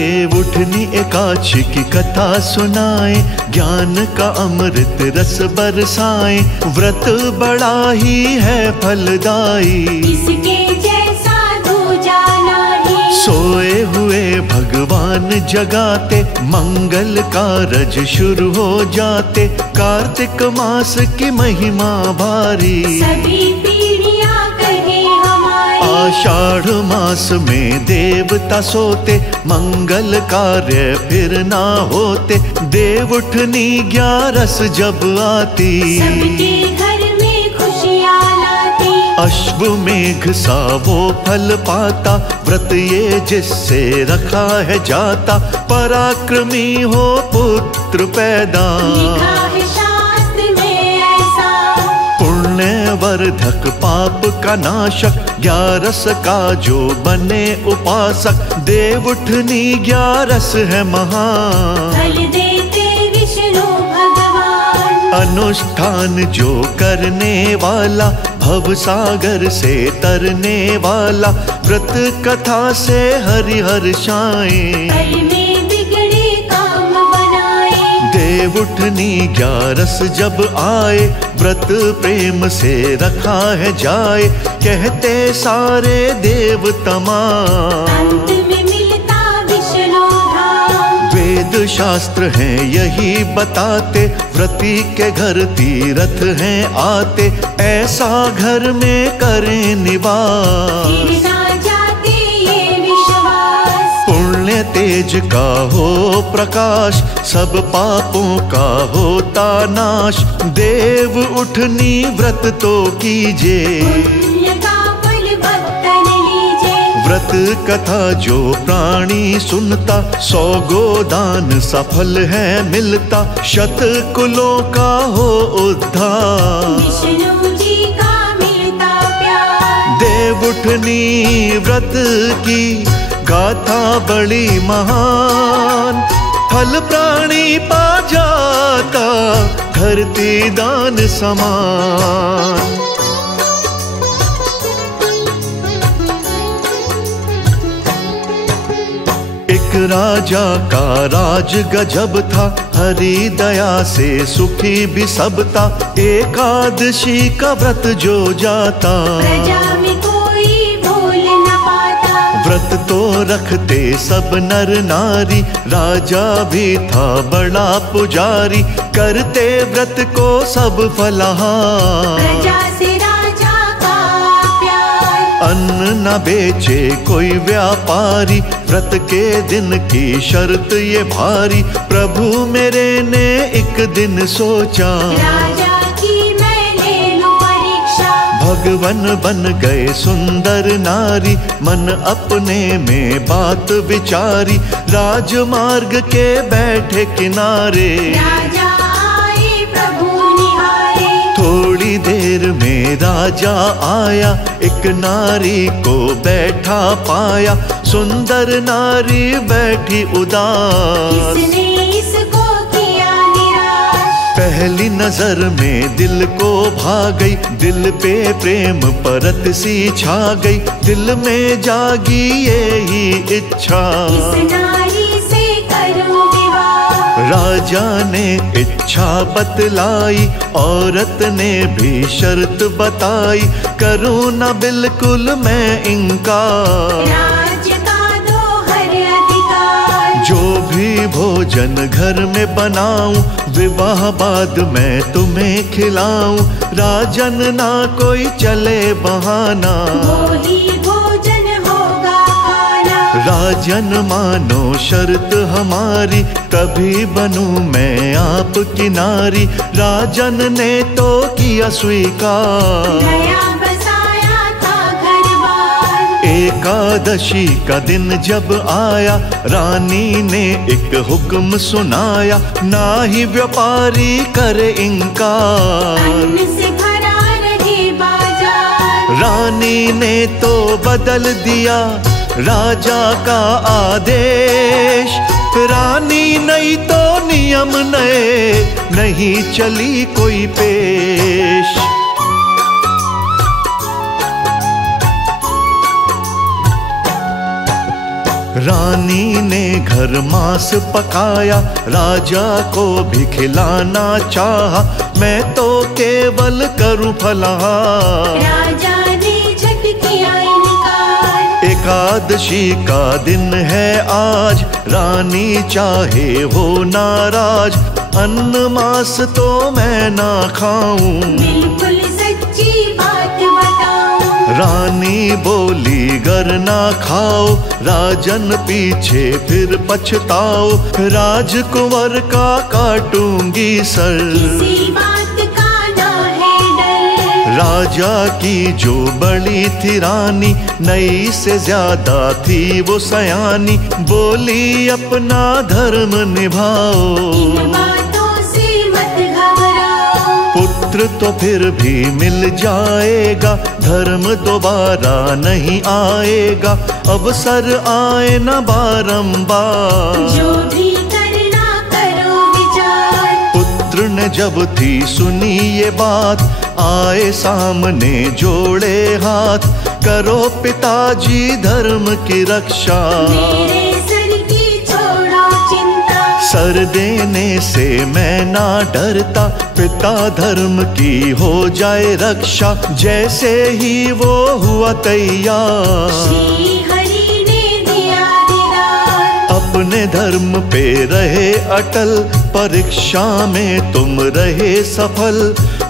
देव उठनी एकादशी की कथा सुनाए, ज्ञान का अमृत रस बरसाए, व्रत बड़ा ही है फलदायी, इसके जैसा दूजा नहीं। सोए हुए भगवान जगाते, मंगल कारज शुरू हो जाते, कार्तिक मास की महिमा भारी, सभी पीढ़ियां कहे हमारी। आषाढ़ मास में देवता सोते, मंगल कार्य फिर ना होते, देव उठनी 11 जब आती, सबके घर में खुशियां लाती। अश्वमेघ सा वो फल पाता, व्रत ये जिससे रखा है जाता, पराक्रमी हो पुत्र पैदा, लिखा है शास्त्र में ऐसा। पुण्यवर्धक पाप का नाशक, 11 का जो बने उपासक, देव उठनी 11 है महान, फल देते विष्णु भगवान। अनुष्ठान जो करने वाला, भव सागर से तरने वाला, व्रत कथा से हरिहर शाएं, पल में बिगड़े काम बनाए। देव उठनी 11 जब आए, व्रत प्रेम से रखा है जाए, कहते सारे देव तमाम, अंत में मिलता विष्णु धाम। वेद शास्त्र हैं यही बताते, व्रती के घर तीर्थ हैं आते, ऐसा घर में करें निवास, फिर ना जाते ये विश्वास। पुण्य तेज का हो प्रकाश, सब पापों का होता नाश, देव उठनी व्रत तो कीजिए, पुण्य का फल भक्तन लीजे। व्रत कथा जो प्राणी सुनता, 100 गोदान सफल है मिलता, शत कुलों का हो उद्धार, विष्णु जी का मिलता प्यार। देव उठनी व्रत की गाथा बड़ी महान, फल प्राणी पा जाता, धरती दान समान। एक राजा का राज गजब था, हरि दया से सुखी भी सब था, एकादशी का व्रत जो जाता, प्रजा में कोई भूल न पाता। व्रत तो रखते सब नर नारी, राजा भी था बड़ा पुजारी, करते व्रत को सब फलाहार, प्रजा से राजा का प्यार। अन्न न बेचे कोई व्यापारी, व्रत के दिन की शर्त ये भारी, प्रभु मेरे ने एक दिन सोचा, राजा की मैं ले लूं परीक्षा। भगवन बन गए सुंदर नारी, मन अपने में बात विचारी, राजमार्ग के बैठे किनारे, राजा आए प्रभु निहारे। थोड़ी देर में राजा आया, एक नारी को बैठा पाया, सुंदर नारी बैठी उदास, किसने इसको किया निराश। पहली नजर में दिल को भा गई, दिल पे प्रेम परत सी छा गई, दिल में जागी यही इच्छा, इस नारी से करूं विवाह। राजा ने इच्छा बतलाई, औरत ने भी शर्त बताई, करूं न बिल्कुल मैं इनकार, राज्य का दो हर अधिकार। जो भी भोजन घर में बनाऊं, विवाह बाद मैं तुम्हें खिलाऊं, राजन ना कोई चले बहाना, वो ही भोजन होगा खाना। राजन मानो शर्त हमारी, तभी बनूं मैं आपकी नारी, राजन ने तो किया स्वीकार, नया बसाया था घर बार। एकादशी का दिन जब आया, रानी ने एक हुक्म सुनाया, ना ही व्यापारी करे इनकार, अन्न से भरा रहे बाजार। रानी ने तो बदल दिया राजा का आदेश, रानी नहीं तो नियम नए, नहीं चली कोई पेश। रानी ने घर मांस पकाया, राजा को भी खिलाना चाहा, मैं तो केवल करूं फलाहार। राजा ने झट किया इनकार। एकादशी का दिन है आज, रानी चाहे हो नाराज, अन्न मांस तो मैं ना खाऊं। बिल्कुल सच्ची बात बताऊं। रानी बोली गर ना खाओ, राजन पीछे फिर पछताओ, राजकुंवर का काटूंगी सर। किसी बात का ना है डर। राजा की जो बड़ी थी रानी, नई से ज्यादा थी वो सयानी, बोली अपना धर्म निभाओ। इन बातों से मत घबराओ। पुत्र तो फिर भी मिल जाएगा, धर्म दोबारा नहीं आएगा, अवसर आए न बारंबार। जो भी करना करो विचार। पुत्र ने जब थी सुनी ये बात, आए सामने जोड़े हाथ, करो पिताजी धर्म की रक्षा। मेरे सर की छोड़ो चिंता। सर देने से मैं ना डरता, पिता धर्म की हो जाए रक्षा। जैसे ही वो हुआ तैयार, श्री हरि ने दिया दीदार। अपने धर्म पे रहे अटल, परीक्षा में तुम रहे सफल,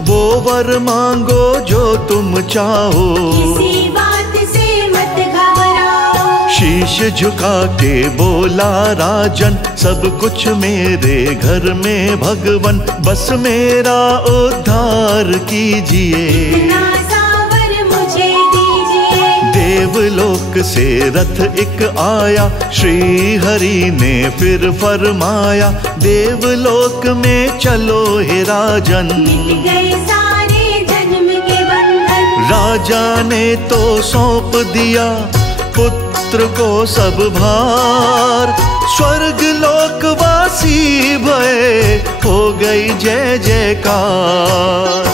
वो वर मांगो जो तुम चाहो। किसी बात से मत घबराओ। शीश झुका के बोला राजन, सब कुछ मेरे घर में भगवन, बस मेरा उद्धार कीजिए। इतना सावर मुझे दीजिए। देवलोक से रथ एक आया, श्री हरि ने फिर फरमाया, देवलोक में चलो हे राजन। मिट गए सारे जन्म के बंधन। राजा ने तो सौंप दिया पुत्र को सब भार, स्वर्ग लोकवासी भये हो गई जय जयकार।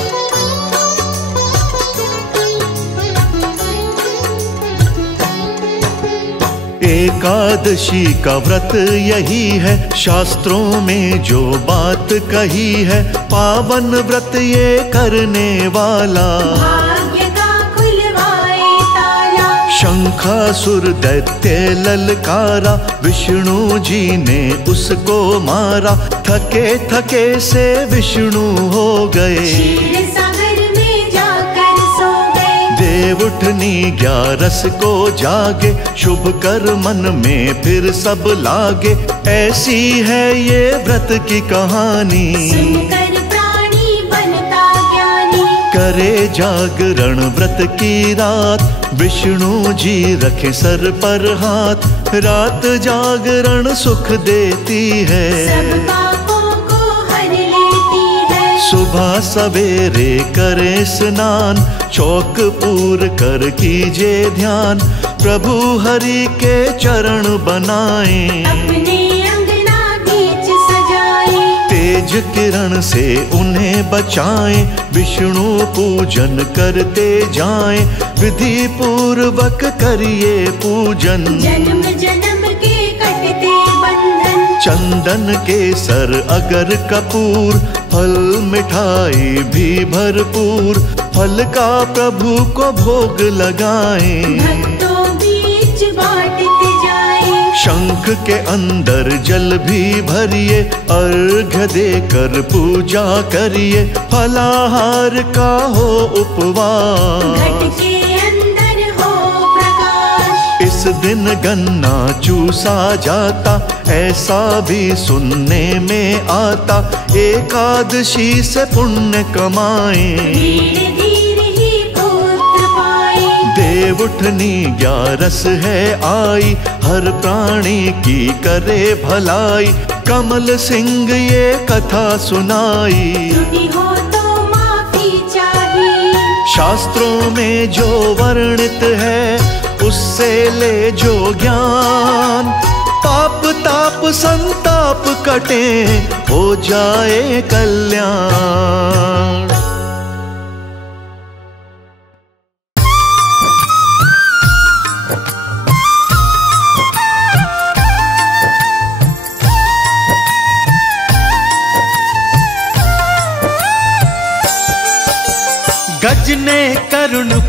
एकादशी का व्रत यही है, शास्त्रों में जो बात कही है, पावन व्रत ये करने वाला, भाग्य का खुलवाए ताला। शंखासुर दैत्य ललकारा, विष्णु जी ने उसको मारा, थके थके से विष्णु हो गए, क्षीर सागर में जाकर सो गए। देव उठनी 11 को जागे, शुभ कर मन में फिर सब लागे, ऐसी है ये व्रत की कहानी। सुनकर प्राणी बनता ज्ञानी। करे जागरण व्रत की रात, विष्णु जी रखे सर पर हाथ, रात जागरण सुख देती है, सब पापों को हर लेती है। सुबह सवेरे करे स्नान, चौक पूर कर कीजे ध्यान, प्रभु हरि के चरण बनाए, अपने अंगना बीच सजाए। तेज किरण से उन्हें बचाएं, विष्णु पूजन करते जाएं, विधि पूर्वक करिए पूजन, जन्म जन्म के कटते बंधन। चंदन केसर अगर कपूर, फल मिठाई भी भरपूर, फल का प्रभु को भोग लगाएं, भक्तों बीच बांटते जाए। शंख के अंदर जल भी भरिए, अर्घ्य देकर पूजा करिए, फलाहार का हो उपवास, घट के अंदर हो प्रकाश। इस दिन गन्ना चूसा जाता, ऐसा भी सुनने में आता, एकादशी से पुण्य कमाएं, धीरे धीरे ही पुत्र पाए। देव उठनी 11 है आई, हर प्राणी की करे भलाई, कमल सिंह ये कथा सुनाई, त्रुटि हो तो माफी चाहिए। शास्त्रों में जो वर्णित है, उससे ले जो ज्ञान, पाप ताप संताप कटे, हो जाए कल्याण।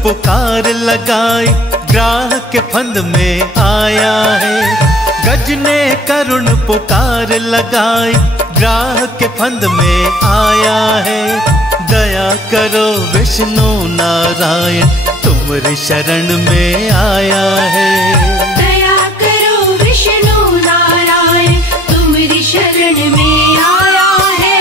पुकार लगाई, ग्राह के फंद में आया है। गज ने करुण पुकार लगाई, ग्राह के फंद में आया है। दया करो विष्णु नारायण, तुम्हारी शरण में आया है। दया करो विष्णु नारायण, तुम्हारी शरण में आया है।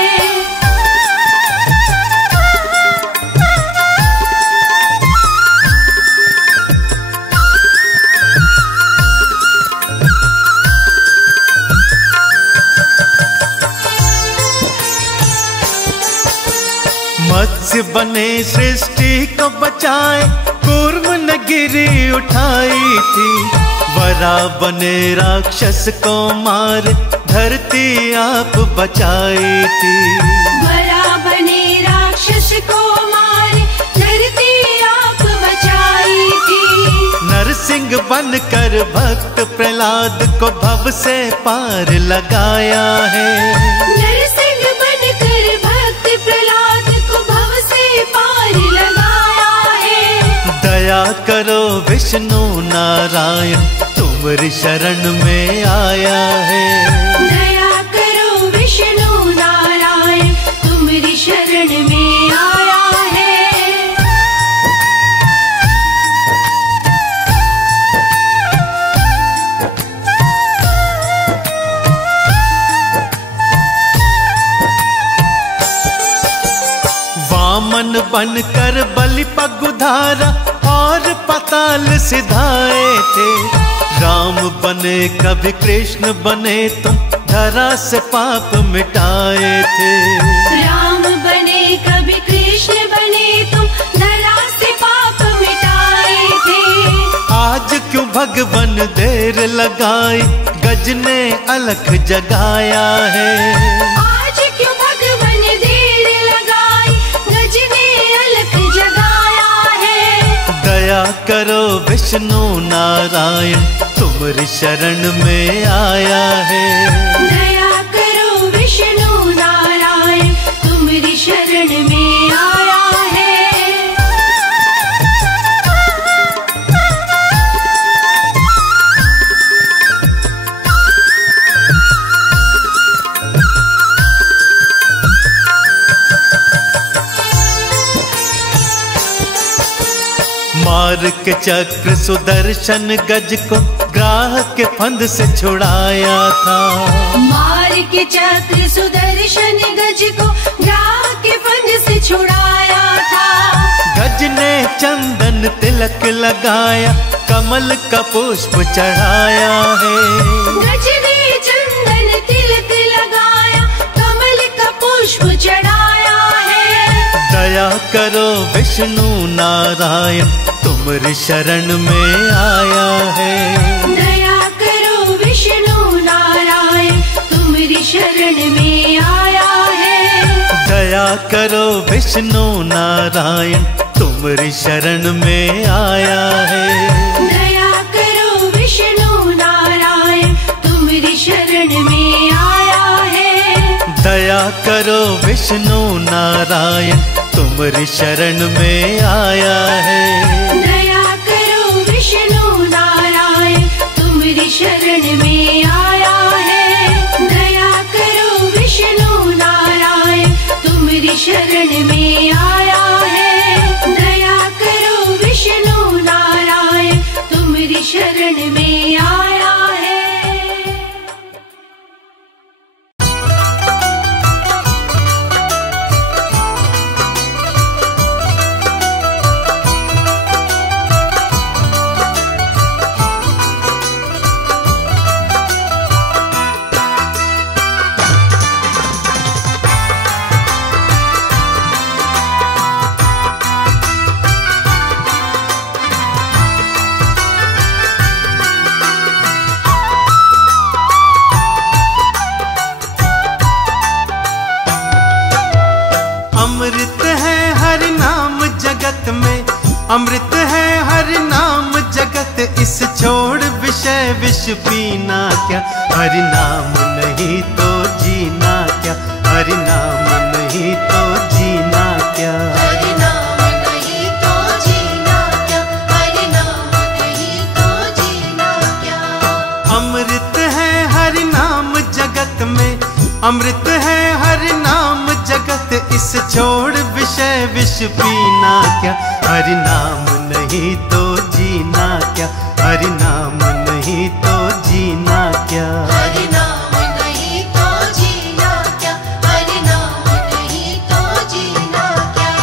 मत्स्य बने सृष्टि को बचाए, कूर्म ने गिरी उठाई थी। वरा बने राक्षस को मार, धरती आप बचाई थी। वरा बने राक्षस को मार, धरती आप बचाई थी। नरसिंह बनकर भक्त प्रहलाद को भव से पार लगाया है। नरसिंह बनकर भक्त प्रहलाद को भव से पार लगाया है। दया करो विष्णु नारायण, तुम्हारी शरण में आया है। दया करो विष्णु नारायण, तुम्हारी शरण में आया है। वामन बनकर बलि पगुधारा और पाताल सिधाए थे। राम बने कभी कृष्ण बने, तुम धरा से पाप मिटाए थे। राम बने कभी कृष्ण बने, तुम धरा से पाप मिटाए थे। आज क्यों भगवन देर लगाई, गज ने अलख जगाया है। आज क्यों भगवन देर लगाई, गज ने अलख जगाया है। दया करो विष्णु नारायण, तुम्हारी शरण में आया है। दया करो विष्णु नारायण, तुम्हारी शरण में आया है। मार के चक्र सुदर्शन गज को ग्राह के फंद से छुड़ाया था। मार के चक्र सुदर्शन गज को ग्राह के फंद से छुड़ाया था। गज ने चंदन तिलक लगाया, कमल का पुष्प चढ़ाया है। गज ने चंदन तिलक लगाया, कमल का पुष्प चढ़ाया है। दया करो विष्णु नारायण, तुम्हारी शरण में आया है। दया करो विष्णु नारायण, तुम्हारी शरण में आया है। दया करो विष्णु नारायण, तुम्हारी शरण में आया है। दया करो विष्णु नारायण, तुम्हारी शरण में आया है। दया करो विष्णु नारायण, तुम्हारी शरण में आया है। दया करो विष्णु नारायण, तुम्हारी शरण में आया है। दया करो विष्णु नारायण, तुम्हारी शरण में आया है। दया करो विष्णु नारायण, तुम्हारी शरण में आया है। अमृत है हर नाम जगत में, अमृत है हर नाम जगत, इस छोड़ विषय विष पीना क्या, हरि नाम नहीं तो जीना क्या, हरि नाम नहीं तो जीना क्या, हरि नाम नहीं तो जीना अमृत है हरि नाम जगत, इस छोड़ विषय विष पीना क्या। हरि नाम नहीं तो जीना क्या, हरि नाम नहीं तो जीना क्या। हरि नाम नहीं तो जीना क्या, हरि नाम नहीं तो जीना क्या।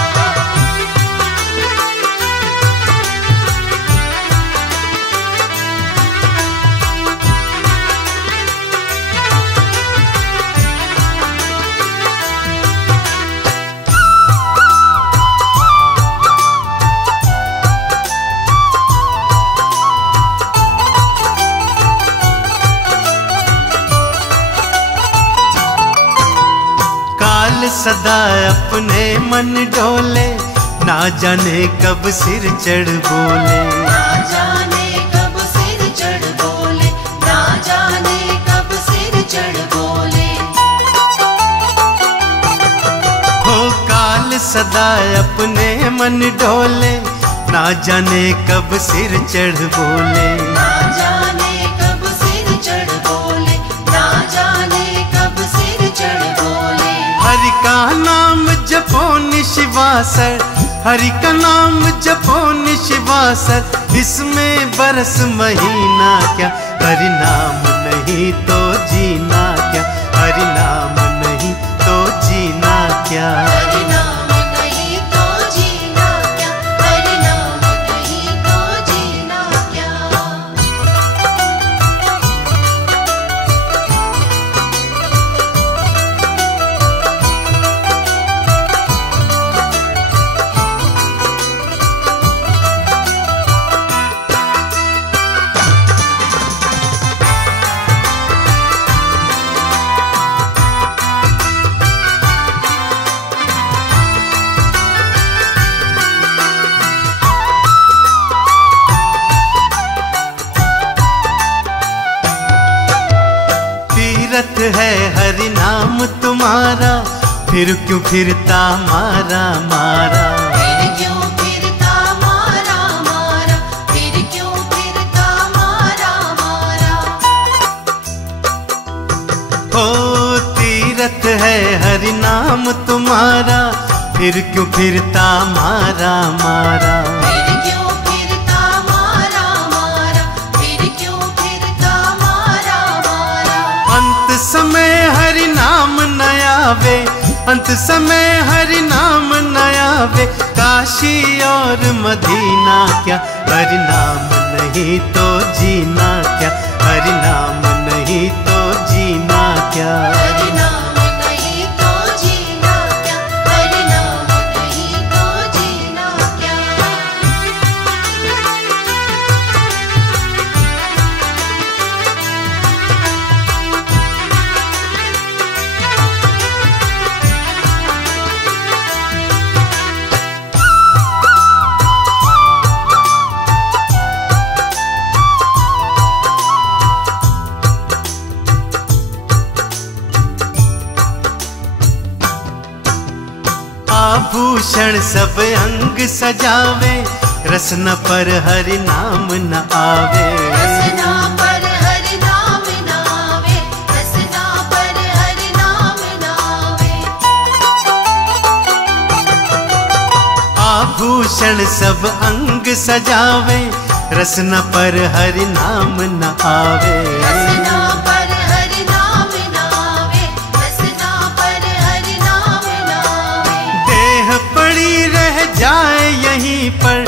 सदा अपने मन डोले, ना जाने कब सिर चढ़ बोले। ना जाने कब सिर चढ़ बोले, ना जाने कब सिर चढ़ बोले। हो काल सदा अपने मन डोले, ना जाने कब सिर चढ़ बोले। ना जाने कब सिर चढ़ बोले, ना जाने कब सिर चढ़ बोले। हरि का नाम जपो निशिवासर, हरि का नाम जपो निशिवासर, इसमें बरस महीना क्या। हरि नाम नहीं तो जीना क्या, हरि नाम नहीं तो जीना क्या। हरि नाम नहीं तो जीना क्या, हरि नाम नहीं तो जीना क्या। तीरथ है हरि नाम तुम्हारा, फिर क्यों फिरता मारा मारा। फिर क्यों फिरता मारा मारा, फिर क्यों फिरता मारा मारा। हो तीरथ है हरि नाम तुम्हारा, फिर क्यों फिरता मारा मारा। फिर क्यों फिरता मारा मारा, फिर क्यों फिरता मारा मारा। अंत समय हरि नाम न आवे, अंत समय हरि नाम न आवे, काशी और मदीना क्या। हरि नाम नहीं तो जीना क्या, हरि नाम नहीं तो जीना क्या। हरि नाम नहीं तो जीना क्या, हरि नाम नहीं तो जीना क्या। आभूषण सब अंग सजावे, रसना पर हरि नाम न आवे। रसना पर हरि नाम न आवे, रसना पर हरि नाम न आवे। आभूषण सब अंग सजावे, रसना पर हरि नाम न आवे। रसना पर हरि नाम न आवे, रसना पर हरि नाम न आवे। देह पड़ी रह जाए यहीं पर,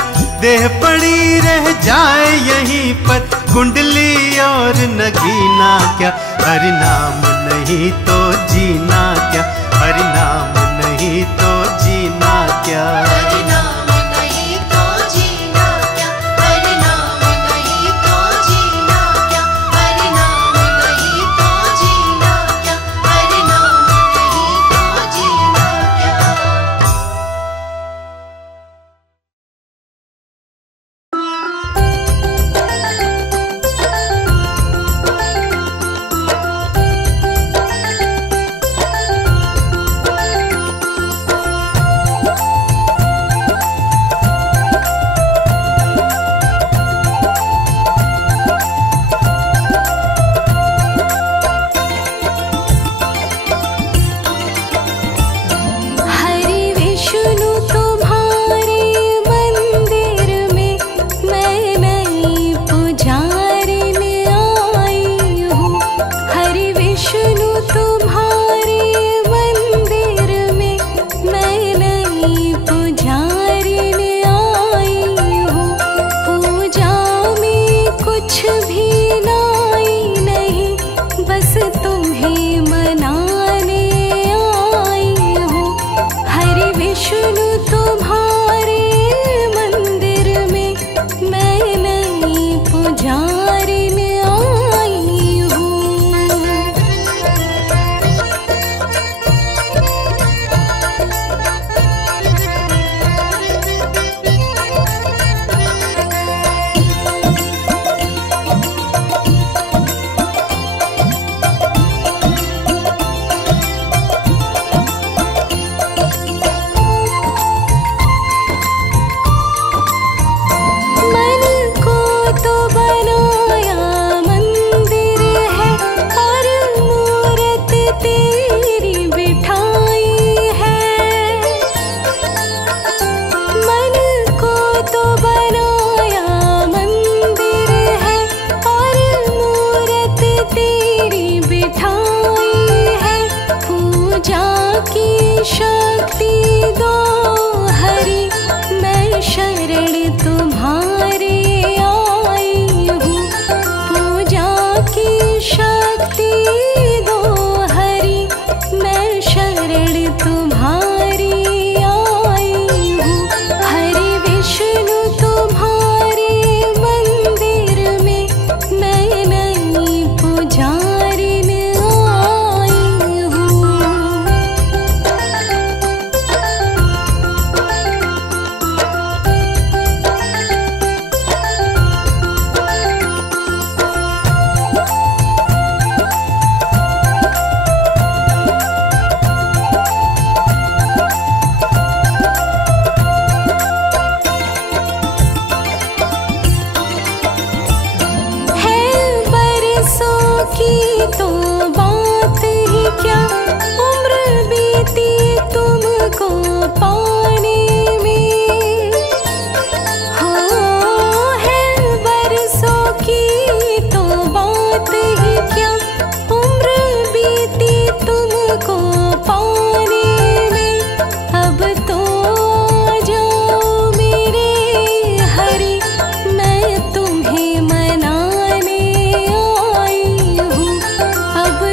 देह पड़ी रह जाए यहीं पर, कुंडली और नगीना क्या। हरि नाम नहीं तो जीना क्या, हरि नाम नहीं तो जीना क्या। हरि नाम नहीं तो जीना क्या, हरि नाम नहीं तो जीना क्या। हरि नाम नहीं तो जीना क्या, हरि नाम नहीं तो जीना क्या। की तो बात ही क्या, उम्र बीती तुमको पाने में। हो है बरसों की तो बात ही क्या, उम्र बीती तुमको पाने में। अब तो आ जाओ मेरे हरि, मैं तुम्हें मनाने आई हूँ। अब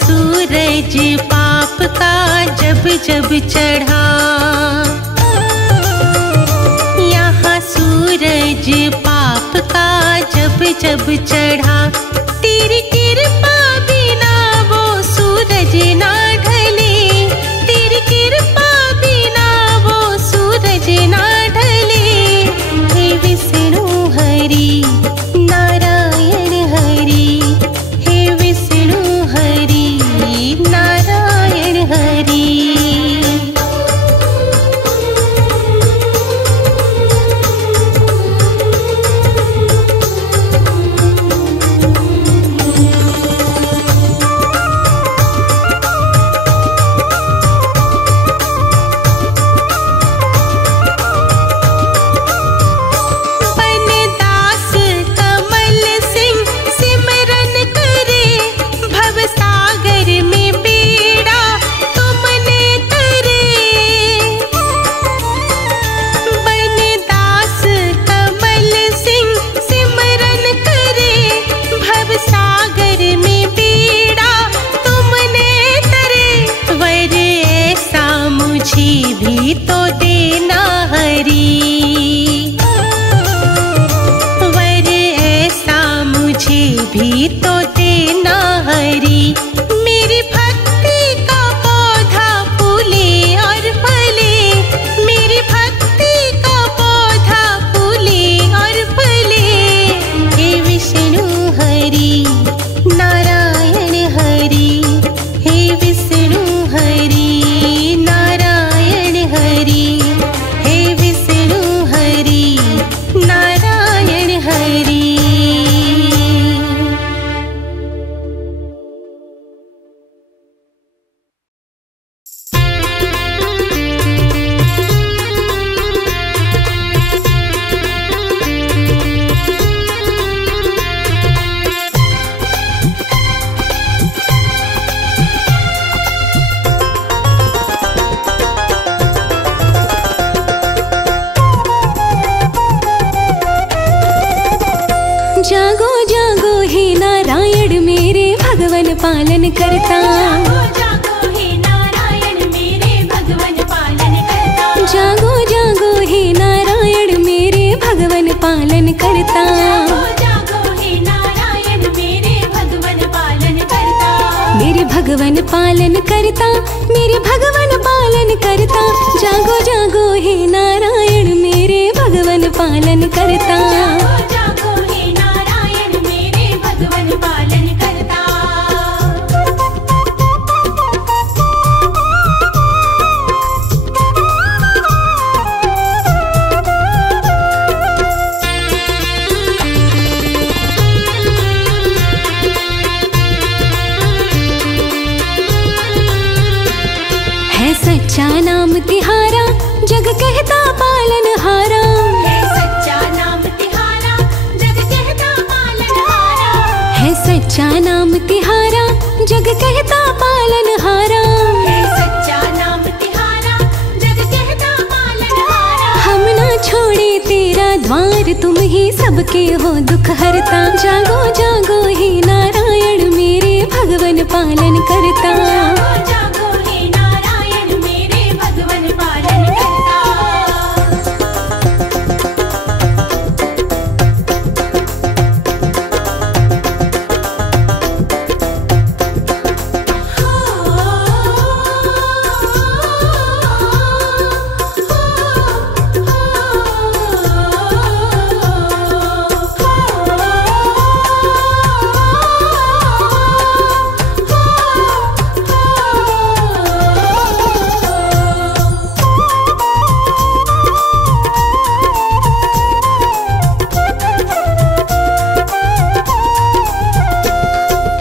सूरज पाप का जब जब चढ़ा, यहाँ सूरज पाप का जब जब चढ़ा, तेरी कृपा बिना वो सूरज ना ढले, तेरी कृपा बिना वो सूरज ना ढले। हे विष्णु हरि नारायण हरि, हे विष्णु हरि नारायण हरि। भी तो देना हरि, वर ऐसा मुझे भी तो देना हरि। मेरी भक्ति का पौधा फूले और फले, मेरी भक्ति का पौधा फूले और फले। हे विष्णु हरि नारायण हरि, हे विष्णु हरि नारायण हरि, हे विष्णु हरि नारायण हरि। जागो जागो हे नारायण मेरे भगवन पालन करता, जागो हे नारायण मेरे भगवन पालन करता, जागो जागो हे नारायण मेरे भगवन पालन करता, जागो हे नारायण मेरे भगवन पालन करता, मेरे भगवन पालन करता, मेरे भगवन पालन करता। जागो जागो हे नारायण मेरे भगवन पालन करता, जागो हे नारायण मेरे भगवन पालन करता। है सच्चा नाम तिहारा जग कहता पालन हारा, है सच्चा नाम तिहारा जग कहता पालन हारा, है सच्चा नाम तिहारा जग कहता पालन हारा। है सच्चा नाम तिहारा जग कहता पालन हारा। हम ना छोड़े तेरा द्वार, तुम ही सबके हो दुख हरता। जागो जागो हे नारायण मेरे भगवन पालन करता, जागो हे नारायण मेरे भगवन पालन करता।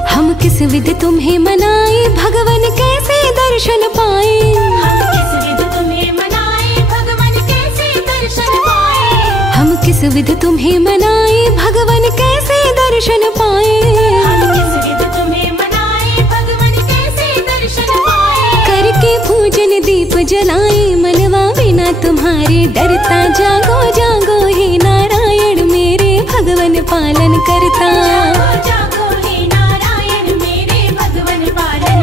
हम किस विध तुम्हें मनाए भगवन कैसे दर्शन पाए, हम किस विध तुम्हें मनाए भगवन कैसे दर्शन पाए, हम किस विध तुम्हें मनाए भगवन कैसे दर्शन पाए। हम किस विध तुम्हें मनाए भगवन कैसे दर्शन पाए। करके पूजन दीप जलाए मनवा बिना तुम्हारे डरता। जागो जागो हे नारायण मेरे भगवन पालन करता, जागो हे नारायण मेरे भगवन पालन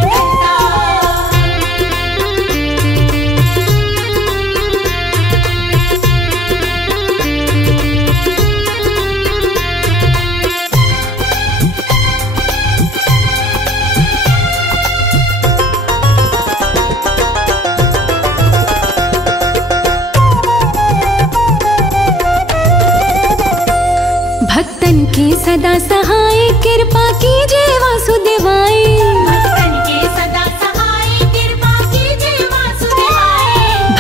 सदा सहाय कृपा कीजिए वासुदेवाय। भक्तन के सदा सहाय कृपा कीजिए वासुदेवाय।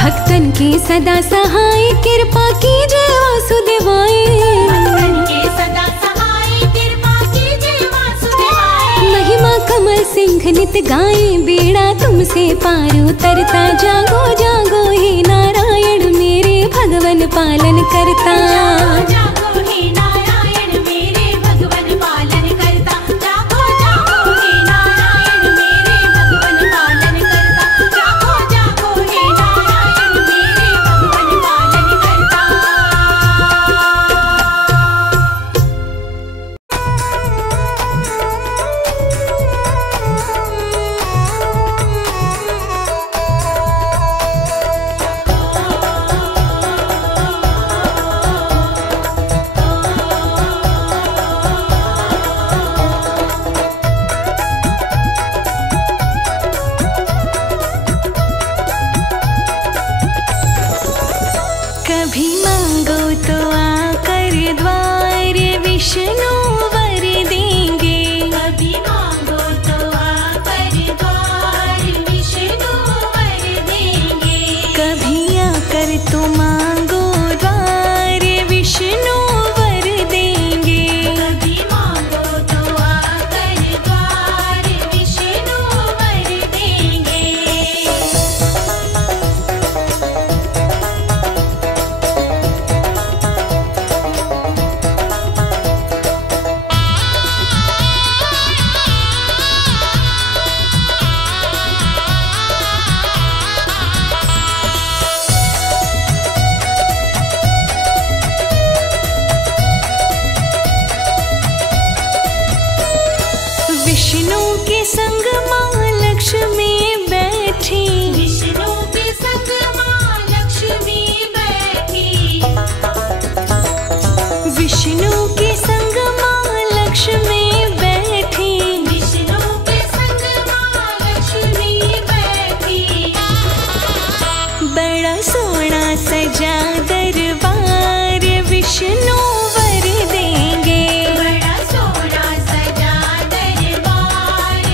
भक्तन के सदा सहाय कृपा कीजिए वासुदेवाय। भक्तन के सदा सहाय कृपा कीजिए वासुदेवाय। महिमा कमल सिंह नित गाए बेड़ा तुमसे पार उतरता। जागो जागो हे नारायण मेरे भगवन पालन करता। जागो हे नारायण मेरे भगवन पालन करता। जागो जागो हे नारायण मेरे भगवन पालन करता। जागो जागो हे नारायण मेरे भगवन पालन करता। कभी मांगो तो आकर द्वार विष्णु वर देंगे। कभी मांगो तो आकर द्वार विष्णु वर देंगे। कभी आकर तो मांगो द्वार विष्णु वर देंगे। कभी मांगो तो आकर द्वार विष्णु वर देंगे। विष्णु के संग माँ लक्ष्मी बैठी। विष्णु के संग माँ लक्ष्मी बैठी। विष्णु के संग माँ लक्ष्मी बैठी। विष्णु के संग माँ लक्ष्मी बैठी। बड़ा सोना सजा दरबार विष्णु वर देंगे। बड़ा सोना सजा दरबार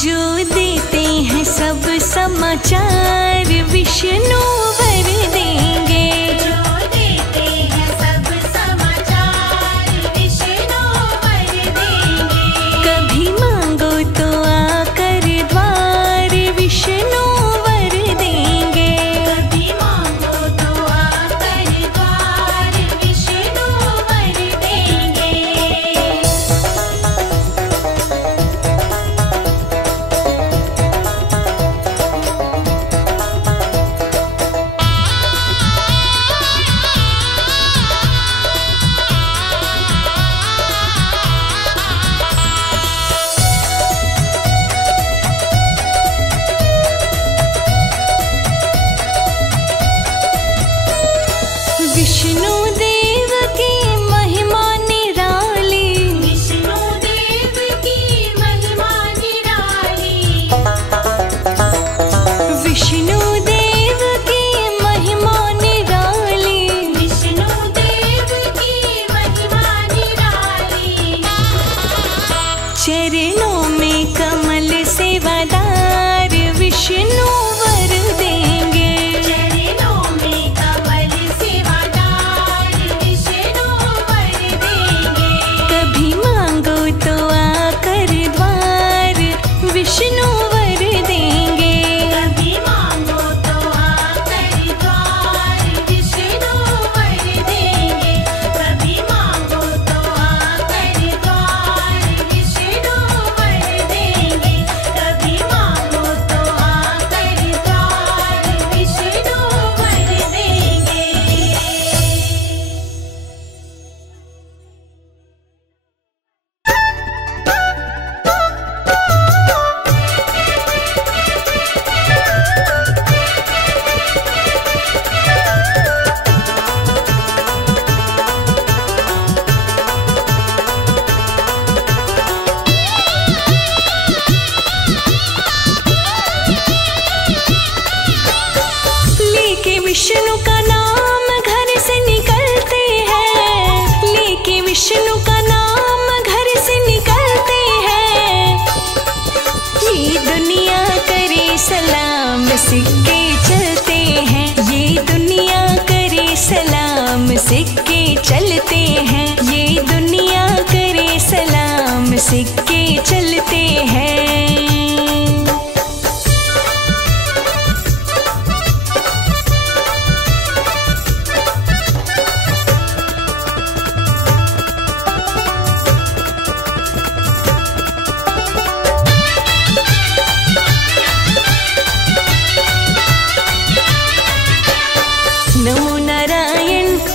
जो देते हैं सब समाचार विष्णु वर देंगे। जो देते हैं सब समाचार विष्णु वर देंगे। कभी मांगो तो आकर द्वार विष्णु वर देंगे। कभी मांगो तो आकर द्वार विष्णु वर देंगे। विष्णु देव की महिमा निराली। विष्णु देव की महिमा निराली। विष्णु देव की महिमा निराली। विष्णु देव की महिमा निराली। चरणों में कमल सेवादार विष्णु वर देंगे। चरणों में कमल सेवादार विष्णु वर देंगे। कभी मांगो तो आकर द्वार विष्णु वर देंगे। कभी मांगो तो आकर द्वार विष्णु वर देंगे। कभी मांगो तो आकर द्वार विष्णु वर देंगे। कभी मांगो तो आकर द्वार विष्णु वर देंगे। लेके विष्णु का नाम घर से निकलते हैं। लेके विष्णु का नाम घर से निकलते हैं। ये दुनिया करे सलाम सिक्के चलते हैं। ये दुनिया करे सलाम सिक्के चलते हैं। ये दुनिया करे सलाम सिक्के चलते हैं।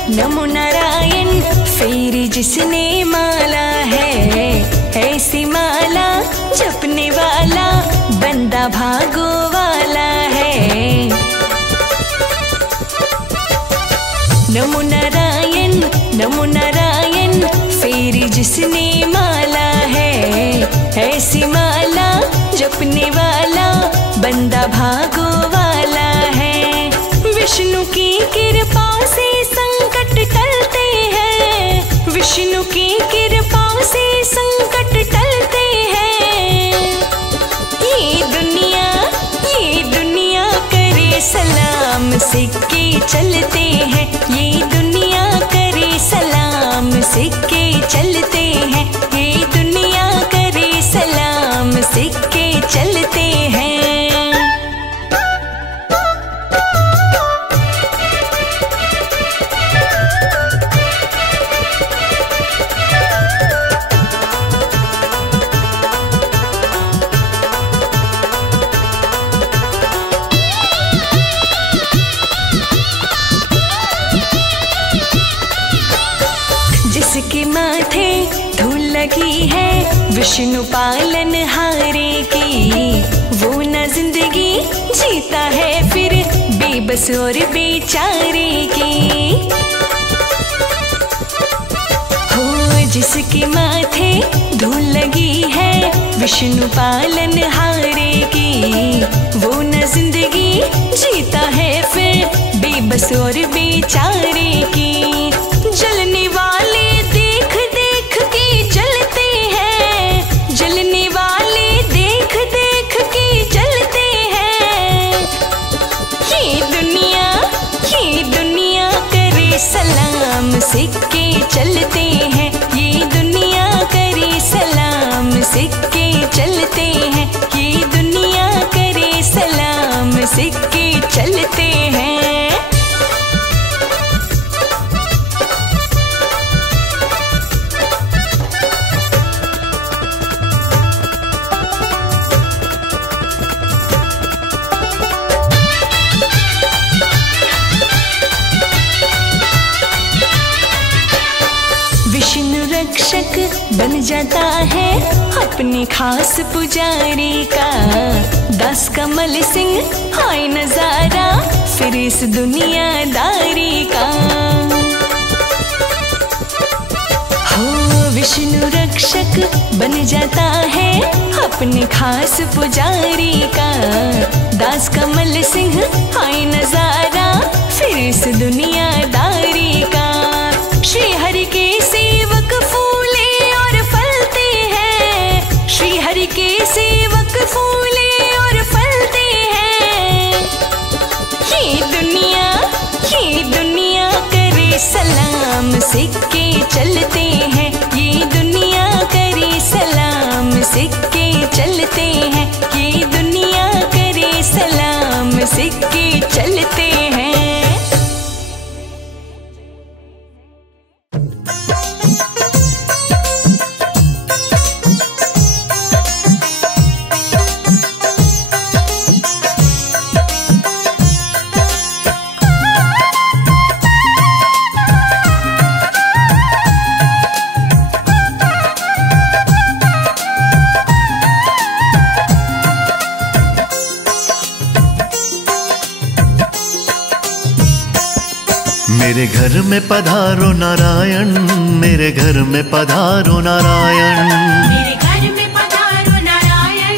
नमो नारायण फिर जिसने माला है ऐसी माला जपने वाला बंदा भागो वाला है। नमो नारायण फिर जिसने माला है ऐसी माला जपने वाला बंदा भागो वाला है। विष्णु की कृपा से संकट टलते हैं। विष्णु की कृपा से संकट टलते हैं। ये दुनिया करे सलाम सिक्के चलते हैं। ये दुनिया करे सलाम सिक्के चलते हैं। ये दुनिया करे सलाम सिक्के चलते हैं। जिसके माथे धूल लगी है विष्णु पालन हारे की, वो न जिंदगी जीता है फिर बेबस और बेचारे की। हो जिसके माथे धूल लगी है विष्णु पालन हारे की, वो न जिंदगी जीता है फिर बेबस और बेचारे की। जलने वाले देख देख के जलते हैं, जलने वाले देख देख सिक्के चलते हैं। विष्णु रक्षक बन जाता है अपने खास पुजारी का। दास कमल सिंह हाय नजारा फिर इस दुनियादारी का। हो विष्णु रक्षक बन जाता है अपने खास पुजारी का। दास कमल सिंह हाय नजारा फिर इस दुनियादारी का। श्री हरि के सेवक फूले और फलते हैं। श्री हरि के सेवक फूले और फलते हैं। ये दुनिया करे सलाम सिक्के चलते हैं। ये दुनिया करे सलाम सिक्के चलते हैं। ये दुनिया करे सलाम सिक्के चलते हैं। मेरे घर में पधारो नारायण, मेरे घर में पधारो नारायण। मेरे घर में पधारो नारायण,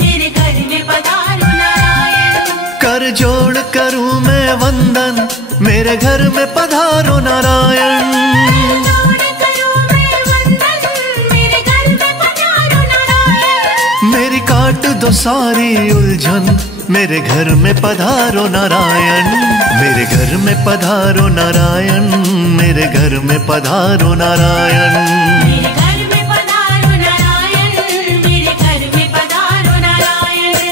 मेरे घर में पधारो नारायण। कर जोड़ करूं मैं वंदन, मेरे घर में पधारो नारायण। जोड़ करूं मैं वंदन, मेरे घर में पधारो नारायण। मेरी काट दो सारी उलझन, मेरे घर में पधारो नारायण। मेरे घर में पधारो नारायण, मेरे घर में पधारो नारायण। मेरे घर में पधारो नारायण, मेरे घर में पधारो नारायण।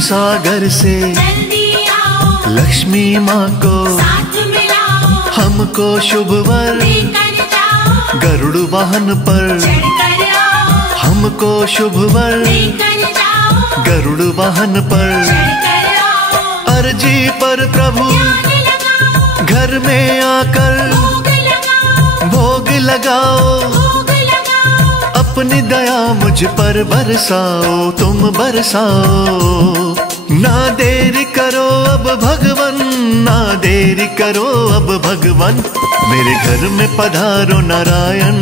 सागर से जल्दी आओ, लक्ष्मी माँ को साथ मिलाओ, हमको शुभ वर लेकर जाओ, गरुड़ वाहन पर चढ़कर आओ, हमको शुभ वर लेकर जाओ, गरुड़ वाहन पर चढ़कर आओ। अर्जी पर प्रभु ध्यान लगाओ, घर में आकर भोग लगाओ, भोग लगाओ। भोग लगाओ। अपनी दया मुझ पर बरसाओ, तुम बरसाओ। ना देरी करो अब भगवन, ना देरी करो अब भगवन। मेरे घर में पधारो नारायण,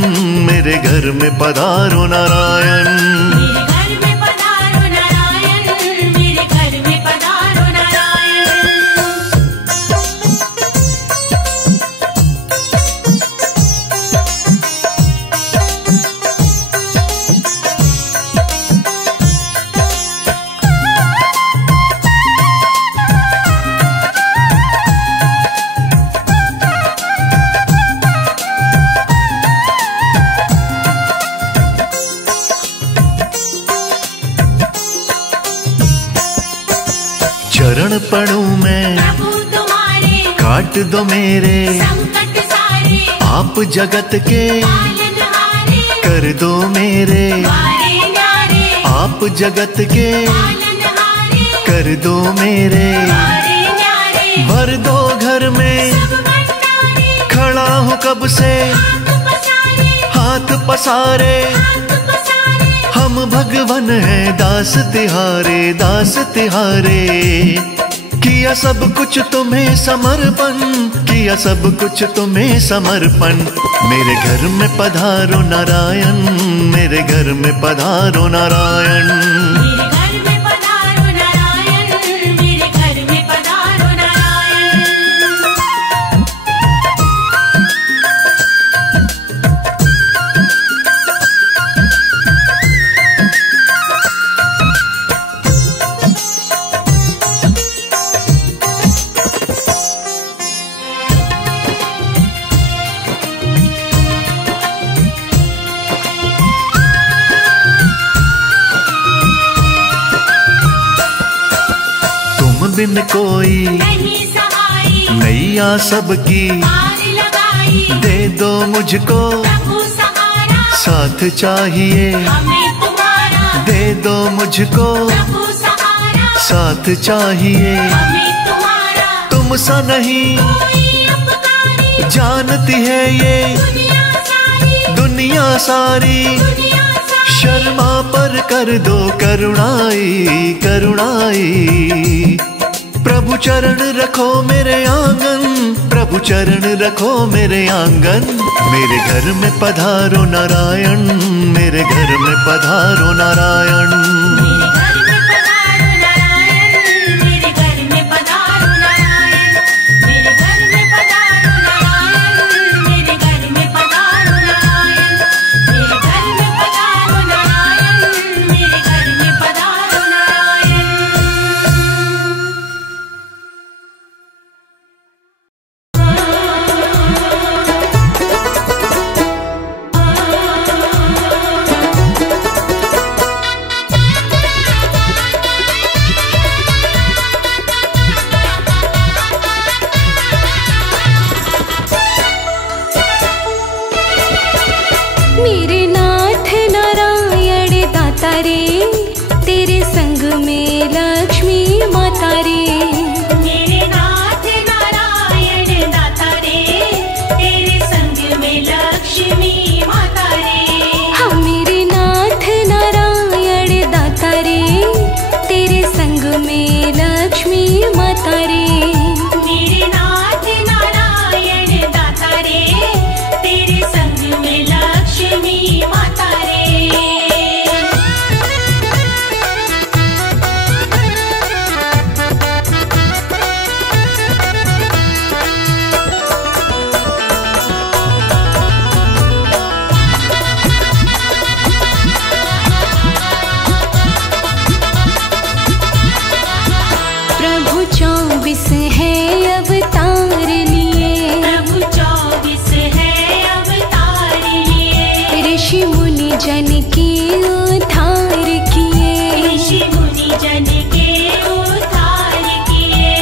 मेरे घर में पधारो नारायण। मेरे घर में पधारो नारायण, मेरे घर में पधारो नारायण। चरण पड़ूं मैं प्रभु तुम्हारे, काट दो मेरे संकट सारे, आप जगत के पालनहारे, कर दो मेरे वारे न्यारे, आप जगत के पालनहारे, कर दो मेरे। वारे न्यारे, भर दो घर में सब भंडारे, खड़ा हूँ कब से हाथ पसारे, हाथ पसारे। हाथ पसारे। हम भगवन हैं दास तिहारे, दास तिहारे। किया सब कुछ तुम्हें समर्पण, किया सब कुछ तुम्हें समर्पण। मेरे घर में पधारो नारायण, मेरे घर में पधारो नारायण। मेरे घर में पधारो नारायण, मेरे घर में पधारो नारायण। बिन कोई नहीं सहाई, नैया सबकी पार लगाई, दे दो मुझको प्रभु सहारा, साथ चाहिए हमें तुम्हारा, दे दो मुझको प्रभु सहारा, साथ चाहिए हमें तुम्हारा, तुम सा नहीं कोई उपकारी, जानती है ये दुनिया सारी दुनिया सारी, शर्मा पर कर दो करुणाई करुणाई। प्रभु चरण रखो मेरे आंगन, प्रभु चरण रखो मेरे आंगन, मेरे घर में पधारो नारायण, मेरे घर में पधारो नारायण। मेरे घर में पधारो नारायण, मेरे घर में पधारो नारायण, मेरे घर में पधारो नारायण, मेरे घर में पधारो नारायण, मेरे घर में पधारो नारायण। मेरे नाथ नारायण दाता रे, तेरे संग में लक्ष्मी माता रे। मेरे नाथ नारायण दाता रे, तेरे संग में लक्ष्मी माता रे। हाँ मेरे नाथ नारायण दाता रे, तेरे संग में लक्ष्मी माता रे। मेरे नाथ नारायण दाता रे, तेरे संग में लक्ष्मी माता रे। प्रभु 24 है अवतार लिए, प्रभु 24 है अवतार लिए, ऋषि मुनि जन के उद्धार किए। ऋषि मुनि जन के उद्धार किए।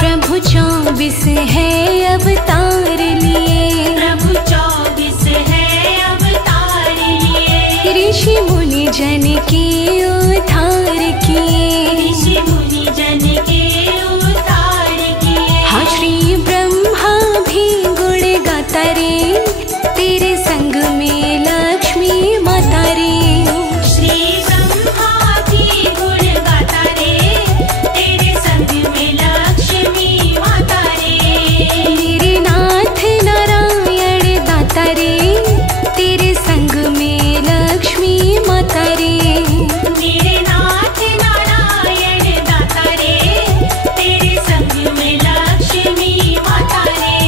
प्रभु 24 है अवतार लिए, प्रभु 24 है अवतार लिए, ऋषि मुनि जन के उद्धार किए। ऋषि मुनि जन के उद्धार किए। हाँ श्री ब्रह्मा भी गुण गाता रे, तेरे संग में लक्ष्मी माता रे। श्री ब्रह्मा भी गुण गाता रे, तेरे संग में लक्ष्मी माता रे। मेरे नाथ नारायण दाता रे, तेरे संग में लक्ष्मी माता रे। मेरे नाथ नारायण दाता रे, तेरे संग में लक्ष्मी माता रे।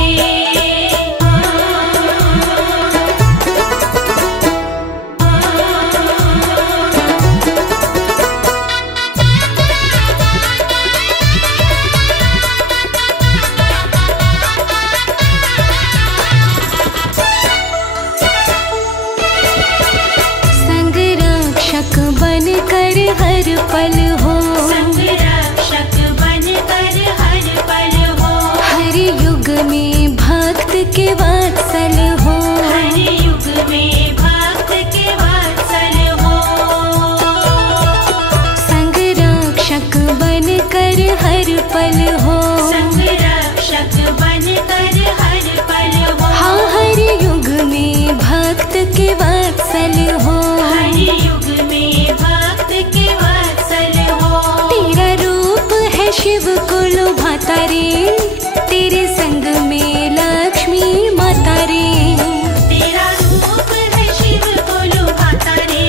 संग रक्षक बन कर हर पल हो, संग रक्षक बन कर हर पल हो, हर युग में भक्त के वत्सल हो। हर युग में भक्त के वत्सल हो। संग रक्षक बन कर हर पल हो, संग रक्षक बन कर हर पल हो। हाँ हर युग में भक्त के वत्सल हो। हर युग में भक्त के वत्सल हो। तेरा रूप है शिव को लुभाता रे, तेरे संग में लक्ष्मी माता रे। तेरा रूप है शिव को लुभाता रे,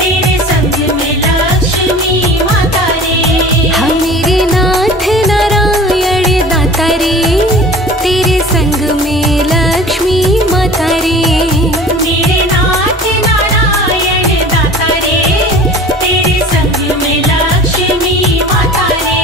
तेरे संग में लक्ष्मी माता रे। हाँ मेरे नाथ नारायण दाता रे, तेरे संग में लक्ष्मी माता रे। मेरे नाथ नारायण दाता रे, तेरे संग में लक्ष्मी माता रे।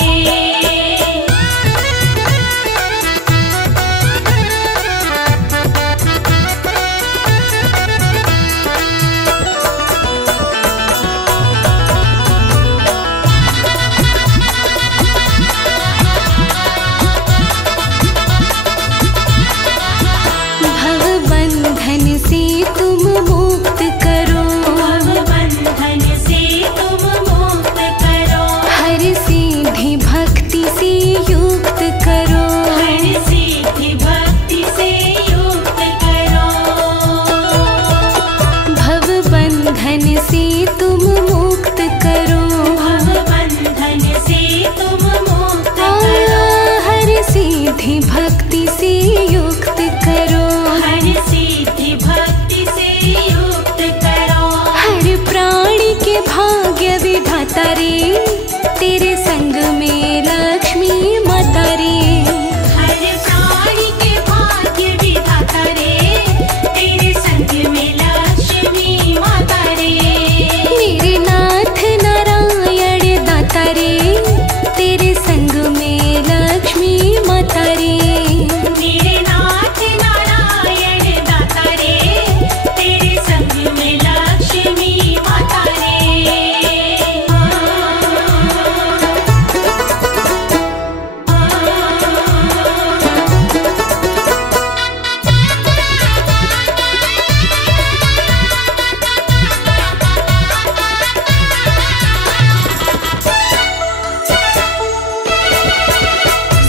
विधाता रे, तेरे संग में लक्ष्मी माता रे। हर प्राणी के भाग्य विधाता रे, तेरे संग में लक्ष्मी माता रे। मेरे नाथ नारायण दाता रे, तेरे संग में लक्ष्मी माता रे। मेरे नाथ नारायण दाता रे, तेरे संग में लक्ष्मी माता रे।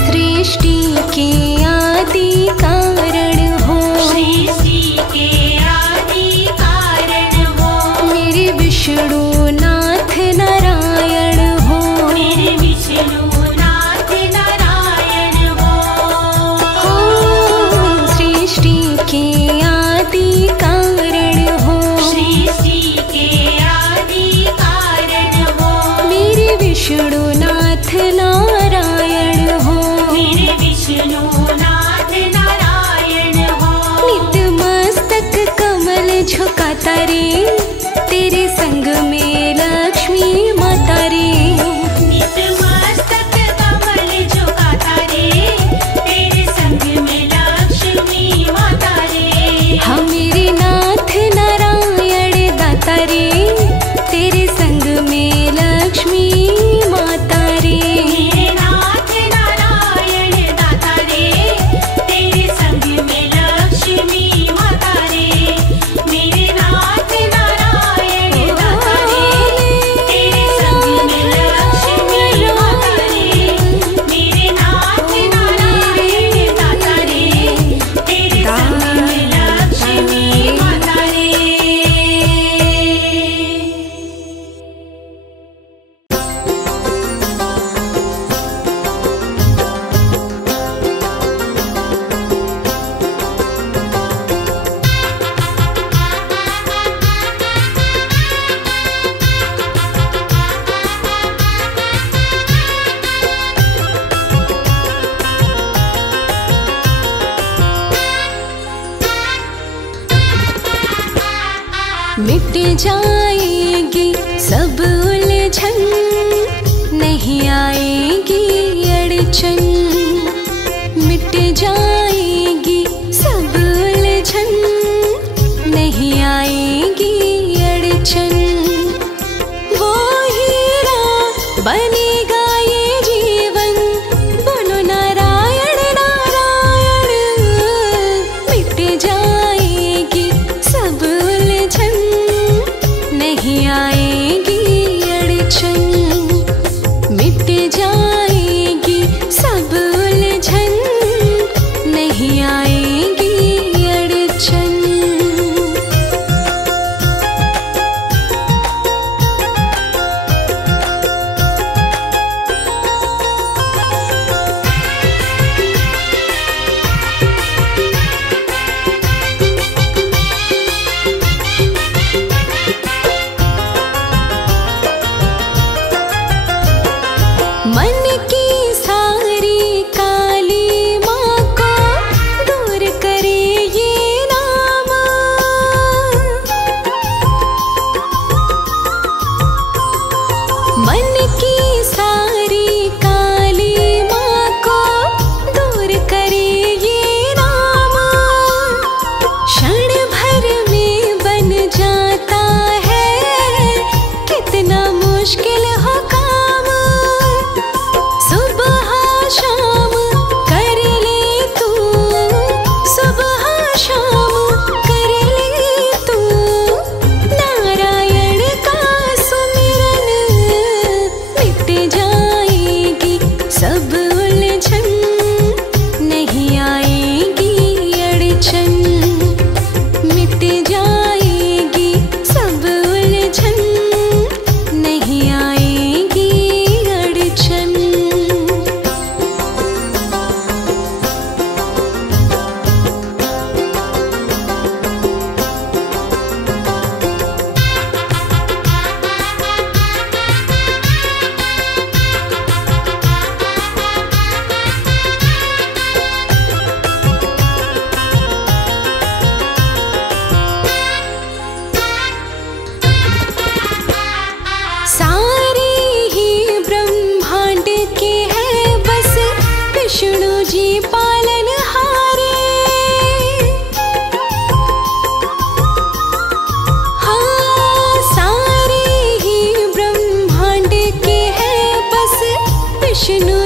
सृष्टि के आदि कारण हो, सृष्टि के आदि कारण हो, मेरे विष्णु नाथ नारायण हो। मेरे विष्णु नाथ नारायण हो। सृष्टि के आदि कारण हो, सृष्टि के आदि कारण हो, मेरे विष्णु नाथ नारायण हो। मेरे विष्णु नाथ नारायण हो। नित मस्तक कमल झुकाता रे, तेरे संग में लक्ष्मी माता रे। नित मस्तक कमल झुकाता रे, तेरे संग में लक्ष्मी माता रे। हाँ मेरे नाथ नारायण दाता रे, तेरे संग में लक्ष्मी माता रे। मेरे नाथ नारायण दाता रे, तेरे संग में लक्ष्मी माता रे। मेरे नाथ नारायण दाता रे, तेरे संग में लक्ष्मी माता रे। मेरे नाथ नारायण दाता रे, तेरे संग में लक्ष्मी माता रे। मिट जाएगी सब उलझन, नहीं आएगी अड़चन। मिट जाएगी सब उलझन, नहीं आएगी अड़चन। वो हीरा बनेगा ये जीवन, बोलो नारायण नारायण। मिट जाएगी सब उलझन, नहीं आएगी अड़चन। मिट जाएगी सब उलझन, नहीं आएगी अड़चन। मन की सारी काली माँ को दूर करे ये नाम। मन की सारी काली माँ को दूर करे ये नाम। क्षण भर में बन जाता है कितना मुश्किल हो काम। सुबह शाम कर ले तू, सुबह शाम कर ले तू नारायण का सुमिरन।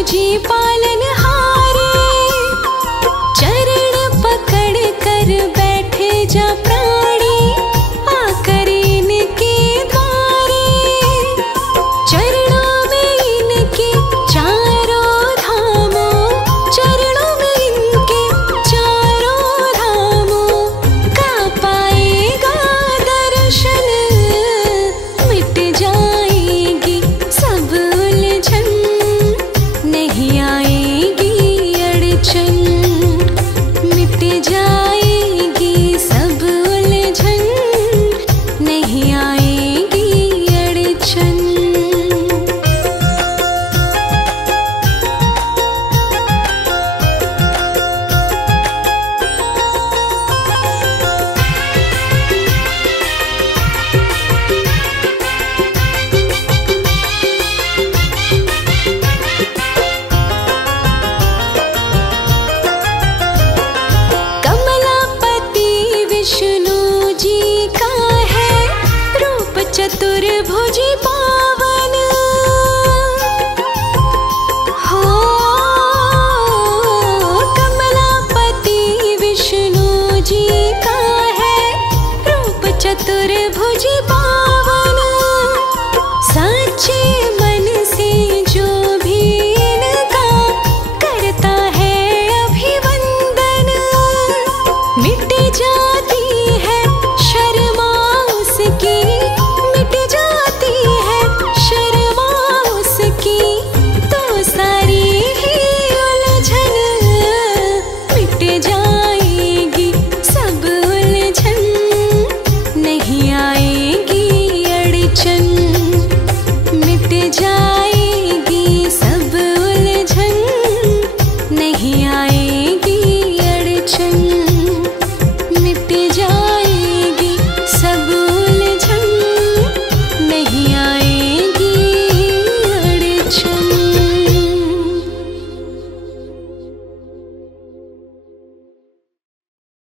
जी पा